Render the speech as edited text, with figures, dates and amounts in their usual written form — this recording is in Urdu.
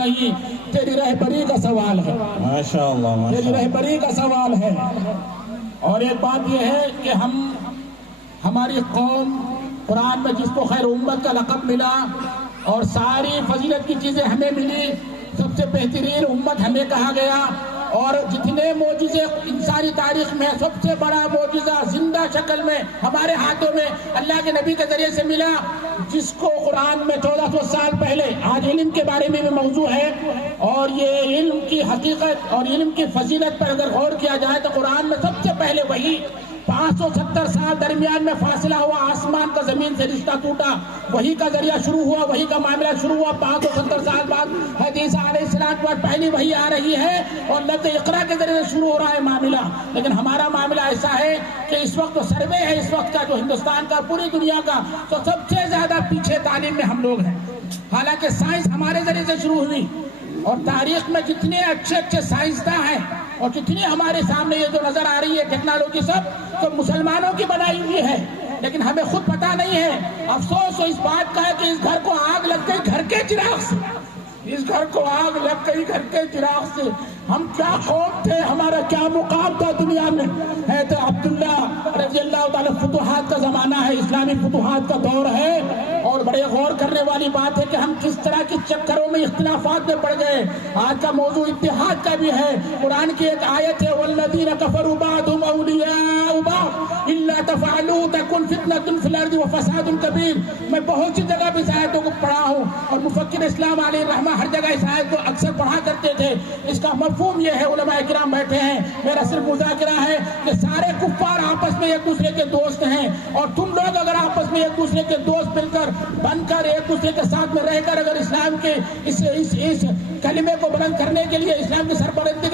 نہیں، تیری رہبری کا سوال ہے، ماشاءاللہ تیری رہبری کا سوال ہے۔ اور ایک بات یہ ہے کہ ہماری قوم قرآن میں جس کو خیر امت کا لقب ملا اور ساری فضیلت کی چیزیں ہمیں ملی، سب سے بہترین امت ہمیں کہا گیا، اور جتنے معجزے انسانی تاریخ میں سب سے بڑا معجزہ زندہ شکل میں ہمارے ہاتھوں میں اللہ کے نبی کے ذریعے سے ملا، جس کو قرآن میں 1400 سال پہلے، آج علم کے بارے میں بھی موضوع ہے، اور یہ علم کی حقیقت اور علم کی فضیلت پر اگر غور کیا جائے تو قرآن میں سب سے پہلے وہی 570 سال درمیان میں فاصلہ ہوا، آسمان کا زمین سے رشتہ ٹوٹا، وہی کا ذریعہ شروع ہوا، وہی کا معاملہ شروع ہوا، 570 سال بعد حدیث علیہ السلام کے بعد پہلی وہی آ رہی ہے اور لفظ اقرا کے ذریعے شروع ہو رہا ہے معاملہ۔ لیکن ہمارا معاملہ ایسا ہے کہ اس وقت تو سروے ہے اس وقت کا جو ہندوستان کا پوری دنیا کا، تو سب سے زیادہ پیچھے تعلیم میں ہم لوگ ہیں، حالانکہ سائنس ہمارے ذریعے سے شروع ہوئی، اور تاریخ میں جتنے اچھے اچھے سائنسداں ہیں اور جتنی ہمارے سامنے یہ جو نظر آ رہی ہے ٹیکنالوجی سب تو مسلمانوں کی بنائی ہوئی ہے، لیکن ہمیں خود پتہ نہیں ہے۔ افسوس اس بات کا ہے کہ اس گھر کو آگ لگ گئی گھر کے چراغ سے، اس گھر کو آگ لگ گئی گھر کے چراغ سے۔ ہم کیا قوم تھے، ہمارا کیا مقام تھا دنیا میں، ہے تو عبداللہ رضی اللہ تعالیٰ، فتوحات کا زمانہ ہے، اسلامی فتوحات کا دور ہے، اور بڑے غور کرنے والی بات ہے کہ ہم کس طرح کے چکروں میں اختلافات میں پڑ گئے۔ آج کا موضوع اتحاد کا بھی ہے، قرآن کی ایک آیت ہے والذین کفروا بعضهم اولیاء بعض الا تفعلوا تکن فتنة فی الارض وفساد کبیر۔ میں بہت سی جگہ بھی اس آیتوں کو پڑھا ہوں، اور مفکر اسلام علیہ الرحمہ ہر جگہ اس آیت کو اکثر پڑھا کرتے تھے۔ اس کا مفہوم یہ ہے، علماء کرام بیٹھے ہیں، میرا صرف مذاکرہ ہے کہ سارے کفار آپس میں ایک دوسرے کے دوست ہیں، اور تم لوگ اگر آپس میں ایک دوسرے کے دوست مل کر بن کر ایک دوسرے کے ساتھ میں رہ کر اگر اسلام کے اس کلمے کو بلند کرنے کے لیے، اسلام کی سربلندی